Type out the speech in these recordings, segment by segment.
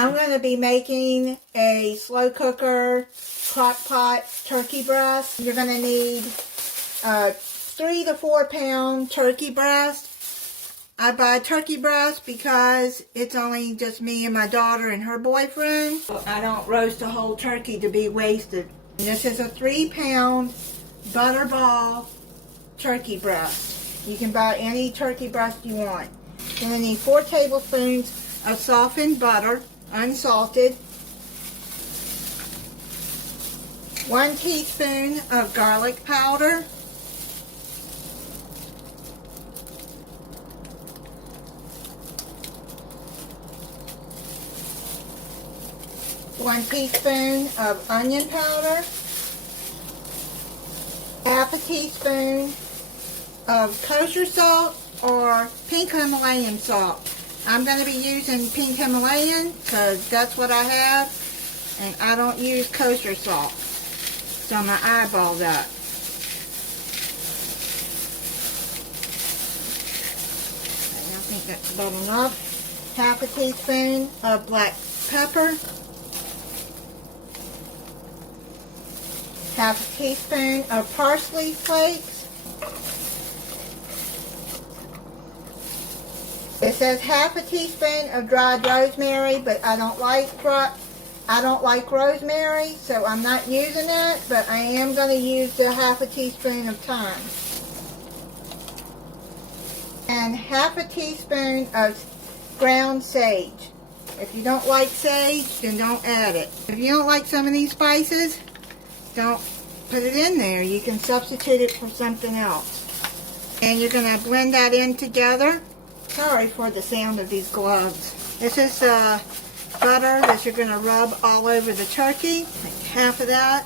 I'm going to be making a slow cooker Crockpot turkey breast. You're going to need 3 to 4 pound turkey breast. I buy turkey breast because it's only just me and my daughter and her boyfriend. I don't roast a whole turkey to be wasted. This is a 3 pound butterball turkey breast. You can buy any turkey breast you want. You're going to need 4 tablespoons of softened butter, unsalted, 1 teaspoon of garlic powder, 1 teaspoon of onion powder, half a teaspoon of kosher salt or pink Himalayan salt. I'm going to be using pink Himalayan because that's what I have, and I don't use kosher salt. So I'm going to eyeball that. I think that's about enough. Half a teaspoon of black pepper. Half a teaspoon of parsley flakes. It says half a teaspoon of dried rosemary, but I don't like rosemary, so I'm not using it, but I am going to use the half a teaspoon of thyme. And half a teaspoon of ground sage. If you don't like sage, then don't add it. If you don't like some of these spices, don't put it in there. You can substitute it for something else. And you're going to blend that in together. Sorry for the sound of these gloves. This is the butter that you're going to rub all over the turkey. Like half of that.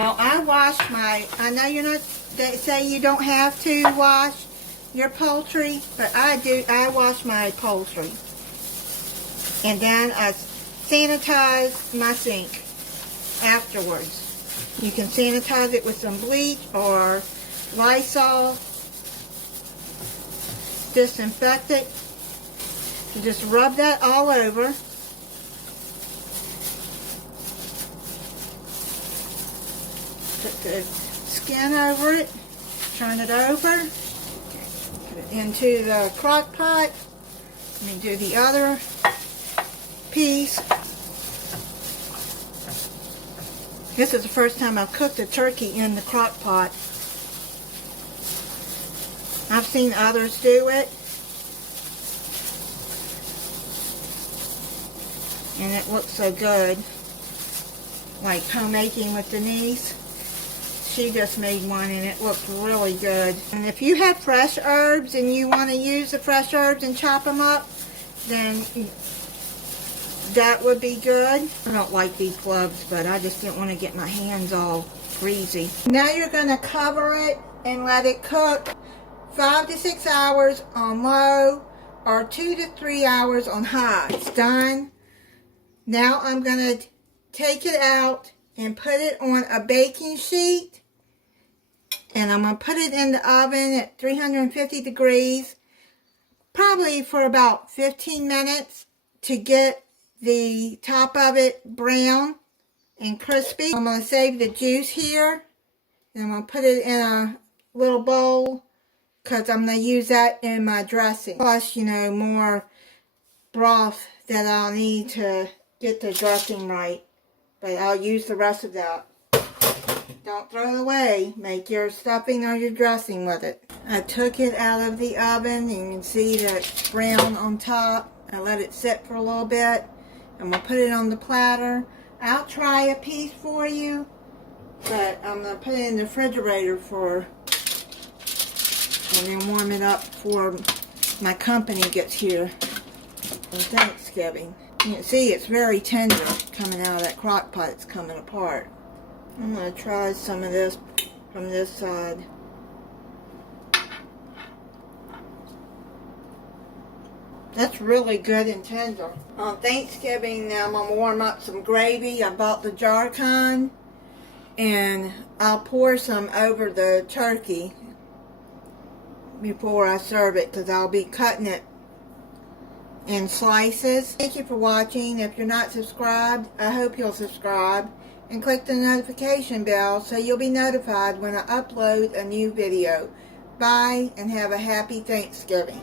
Now I know they say you don't have to wash your poultry, but I do. I wash my poultry. And then I sanitize my sink afterwards. You can sanitize it with some bleach or Lysol. Disinfect it. You just rub that all over. Put the skin over it. Turn it over. Put it into the crock pot. Let me do the other piece. This is the first time I've cooked a turkey in the crock pot. I've seen others do it, and it looks so good. Like homemaking with Denise, she just made one and it looks really good. And if you have fresh herbs and you want to use the fresh herbs and chop them up, then that would be good. I don't like these gloves, but I just didn't want to get my hands all greasy. Now you're going to cover it and let it cook 5 to 6 hours on low or 2 to 3 hours on high. It's done. Now I'm going to take it out and put it on a baking sheet. And I'm going to put it in the oven at 350 degrees. Probably for about 15 minutes to get the top of it brown and crispy. I'm going to save the juice here. And I'm going to put it in a little bowl, because I'm going to use that in my dressing. Plus, more broth that I'll need to get the dressing right. But I'll use the rest of that. Don't throw it away. Make your stuffing or your dressing with it. I took it out of the oven. You can see that it's brown on top. I let it sit for a little bit. I'm going to put it on the platter. I'll try a piece for you, but I'm going to put it in the refrigerator and then warm it up before my company gets here on Thanksgiving. You can see it's very tender coming out of that crock pot. It's coming apart. I'm going to try some of this from this side. That's really good and tender. On Thanksgiving now I'm going to warm up some gravy. I bought the jar kind, and I'll pour some over the turkey before I serve it, because I'll be cutting it in slices. Thank you for watching. If you're not subscribed, I hope you'll subscribe and click the notification bell so you'll be notified when I upload a new video. Bye, and have a happy Thanksgiving.